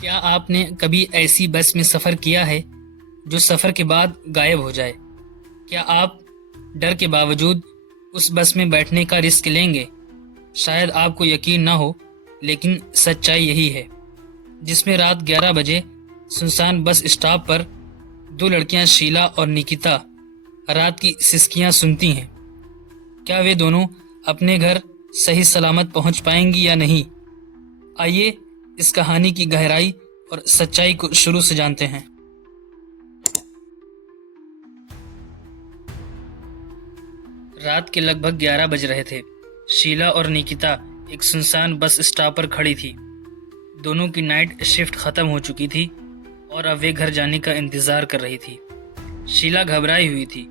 क्या आपने कभी ऐसी बस में सफ़र किया है जो सफ़र के बाद गायब हो जाए? क्या आप डर के बावजूद उस बस में बैठने का रिस्क लेंगे? शायद आपको यकीन ना हो, लेकिन सच्चाई यही है। जिसमें रात 11 बजे सुनसान बस स्टॉप पर दो लड़कियां शीला और निकिता रात की सिसकियां सुनती हैं। क्या वे दोनों अपने घर सही सलामत पहुंच पाएंगी या नहीं? आइए इस कहानी की गहराई और सच्चाई को शुरू से जानते हैं। रात के लगभग 11 बज रहे थे। शीला और निकिता एक सुनसान बस स्टॉप पर खड़ी थी। दोनों की नाइट शिफ्ट खत्म हो चुकी थी और अब वे घर जाने का इंतज़ार कर रही थी। शीला घबराई हुई थी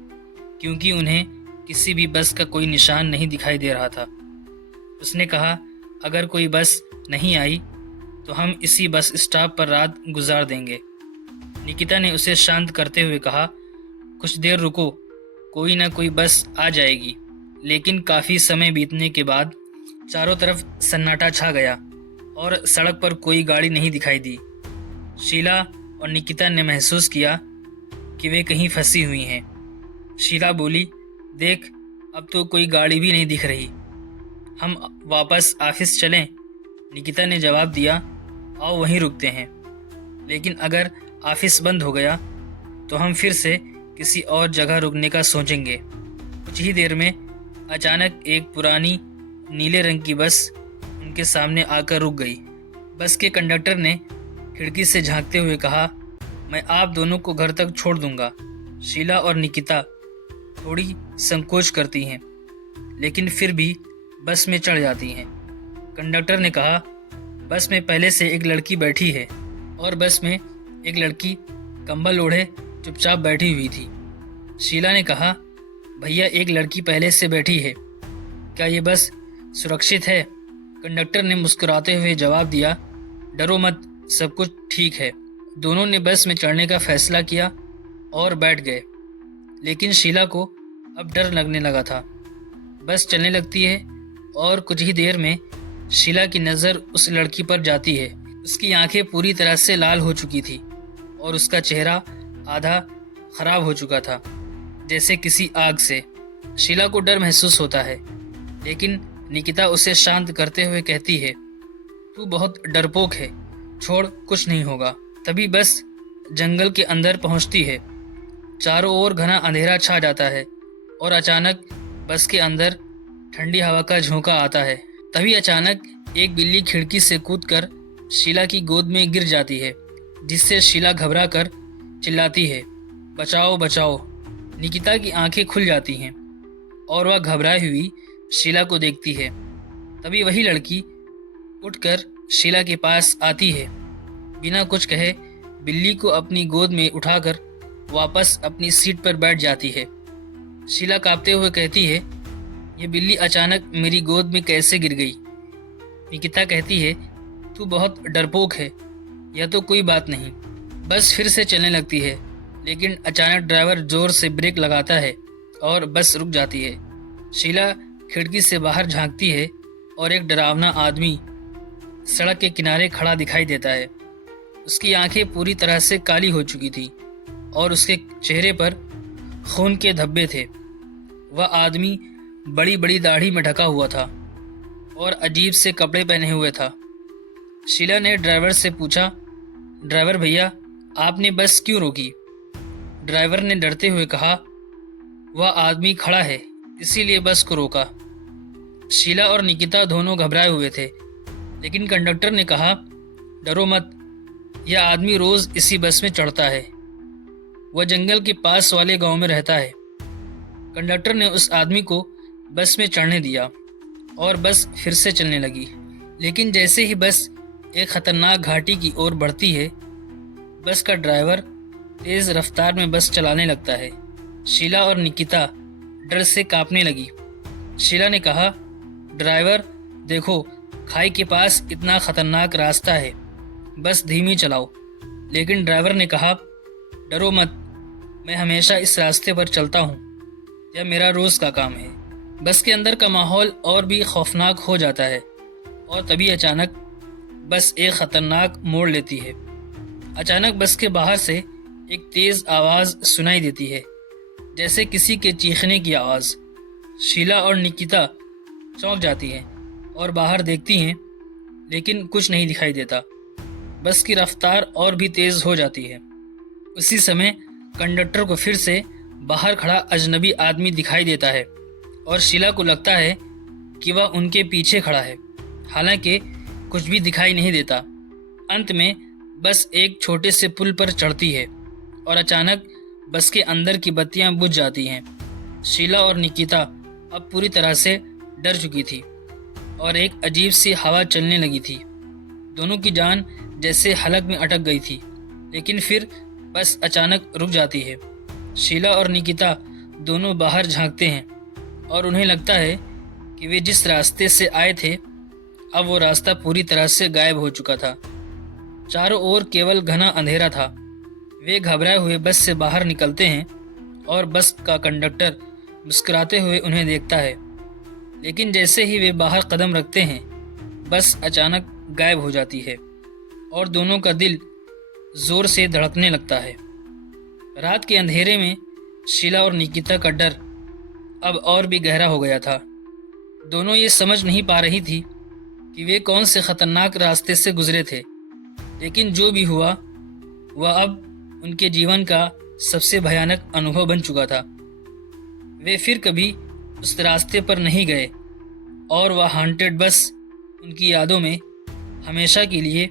क्योंकि उन्हें किसी भी बस का कोई निशान नहीं दिखाई दे रहा था। उसने कहा, अगर कोई बस नहीं आई तो हम इसी बस स्टॉप पर रात गुजार देंगे। निकिता ने उसे शांत करते हुए कहा, कुछ देर रुको, कोई ना कोई बस आ जाएगी। लेकिन काफ़ी समय बीतने के बाद चारों तरफ सन्नाटा छा गया और सड़क पर कोई गाड़ी नहीं दिखाई दी। शीला और निकिता ने महसूस किया कि वे कहीं फंसी हुई हैं। शीला बोली, देख, अब तो कोई गाड़ी भी नहीं दिख रही, हम वापस ऑफिस चलें? निकिता ने जवाब दिया, आओ वहीं रुकते हैं। लेकिन अगर ऑफिस बंद हो गया तो हम फिर से किसी और जगह रुकने का सोचेंगे। कुछ ही देर में अचानक एक पुरानी नीले रंग की बस उनके सामने आकर रुक गई। बस के कंडक्टर ने खिड़की से झांकते हुए कहा, मैं आप दोनों को घर तक छोड़ दूंगा। शीला और निकिता थोड़ी संकोच करती हैं, लेकिन फिर भी बस में चढ़ जाती हैं। कंडक्टर ने कहा, बस में पहले से एक लड़की बैठी है। और बस में एक लड़की कंबल ओढ़े चुपचाप बैठी हुई थी। शीला ने कहा, भैया, एक लड़की पहले से बैठी है, क्या ये बस सुरक्षित है? कंडक्टर ने मुस्कुराते हुए जवाब दिया, डरो मत, सब कुछ ठीक है। दोनों ने बस में चढ़ने का फैसला किया और बैठ गए। लेकिन शीला को अब डर लगने लगा था। बस चलने लगती है और कुछ ही देर में शीला की नज़र उस लड़की पर जाती है। उसकी आंखें पूरी तरह से लाल हो चुकी थी और उसका चेहरा आधा खराब हो चुका था, जैसे किसी आग से। शीला को डर महसूस होता है, लेकिन निकिता उसे शांत करते हुए कहती है, तू बहुत डरपोक है, छोड़, कुछ नहीं होगा। तभी बस जंगल के अंदर पहुंचती है। चारों ओर घना अंधेरा छा जाता है और अचानक बस के अंदर ठंडी हवा का झोंका आता है। तभी अचानक एक बिल्ली खिड़की से कूदकर शीला की गोद में गिर जाती है, जिससे शीला घबरा कर चिल्लाती है, बचाओ बचाओ। निकिता की आंखें खुल जाती हैं और वह घबराई हुई शीला को देखती है। तभी वही लड़की उठकर शीला के पास आती है। बिना कुछ कहे बिल्ली को अपनी गोद में उठाकर वापस अपनी सीट पर बैठ जाती है। शीला कांपते हुए कहती है, ये बिल्ली अचानक मेरी गोद में कैसे गिर गई? निकिता कहती है, तू बहुत डरपोक है, यह तो कोई बात नहीं। बस फिर से चलने लगती है, लेकिन अचानक ड्राइवर जोर से ब्रेक लगाता है और बस रुक जाती है। शीला खिड़की से बाहर झांकती है और एक डरावना आदमी सड़क के किनारे खड़ा दिखाई देता है। उसकी आंखें पूरी तरह से काली हो चुकी थी और उसके चेहरे पर खून के धब्बे थे। वह आदमी बड़ी बड़ी दाढ़ी में ढका हुआ था और अजीब से कपड़े पहने हुए था। शीला ने ड्राइवर से पूछा, ड्राइवर भैया, आपने बस क्यों रोकी? ड्राइवर ने डरते हुए कहा, वह आदमी खड़ा है, इसीलिए बस को रोका। शीला और निकिता दोनों घबराए हुए थे, लेकिन कंडक्टर ने कहा, डरो मत, यह आदमी रोज़ इसी बस में चढ़ता है, वह जंगल के पास वाले गांव में रहता है। कंडक्टर ने उस आदमी को बस में चढ़ने दिया और बस फिर से चलने लगी। लेकिन जैसे ही बस एक खतरनाक घाटी की ओर बढ़ती है, बस का ड्राइवर तेज़ रफ्तार में बस चलाने लगता है। शीला और निकिता डर से कांपने लगी। शीला ने कहा, ड्राइवर देखो, खाई के पास इतना खतरनाक रास्ता है, बस धीमी चलाओ। लेकिन ड्राइवर ने कहा, डरो मत, मैं हमेशा इस रास्ते पर चलता हूँ, यह मेरा रोज़ का काम है। बस के अंदर का माहौल और भी खौफनाक हो जाता है और तभी अचानक बस एक ख़तरनाक मोड़ लेती है। अचानक बस के बाहर से एक तेज़ आवाज़ सुनाई देती है, जैसे किसी के चीखने की आवाज़। शीला और निकिता चौंक जाती हैं और बाहर देखती हैं, लेकिन कुछ नहीं दिखाई देता। बस की रफ्तार और भी तेज़ हो जाती है। उसी समय कंडक्टर को फिर से बाहर खड़ा अजनबी आदमी दिखाई देता है और शीला को लगता है कि वह उनके पीछे खड़ा है, हालांकि कुछ भी दिखाई नहीं देता। अंत में बस एक छोटे से पुल पर चढ़ती है और अचानक बस के अंदर की बत्तियां बुझ जाती हैं। शीला और निकिता अब पूरी तरह से डर चुकी थी और एक अजीब सी हवा चलने लगी थी। दोनों की जान जैसे हलक में अटक गई थी, लेकिन फिर बस अचानक रुक जाती है। शीला और निकिता दोनों बाहर झांकते हैं और उन्हें लगता है कि वे जिस रास्ते से आए थे, अब वो रास्ता पूरी तरह से गायब हो चुका था। चारों ओर केवल घना अंधेरा था। वे घबराए हुए बस से बाहर निकलते हैं और बस का कंडक्टर मुस्कुराते हुए उन्हें देखता है, लेकिन जैसे ही वे बाहर कदम रखते हैं, बस अचानक गायब हो जाती है और दोनों का दिल ज़ोर से धड़कने लगता है। रात के अंधेरे में शीला और निकिता का डर अब और भी गहरा हो गया था। दोनों ये समझ नहीं पा रही थी कि वे कौन से ख़तरनाक रास्ते से गुजरे थे, लेकिन जो भी हुआ वह अब उनके जीवन का सबसे भयानक अनुभव बन चुका था। वे फिर कभी उस रास्ते पर नहीं गए और वह हॉन्टेड बस उनकी यादों में हमेशा के लिए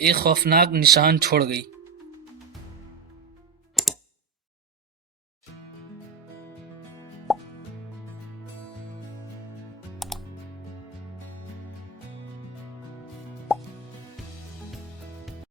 एक खौफनाक निशान छोड़ गई।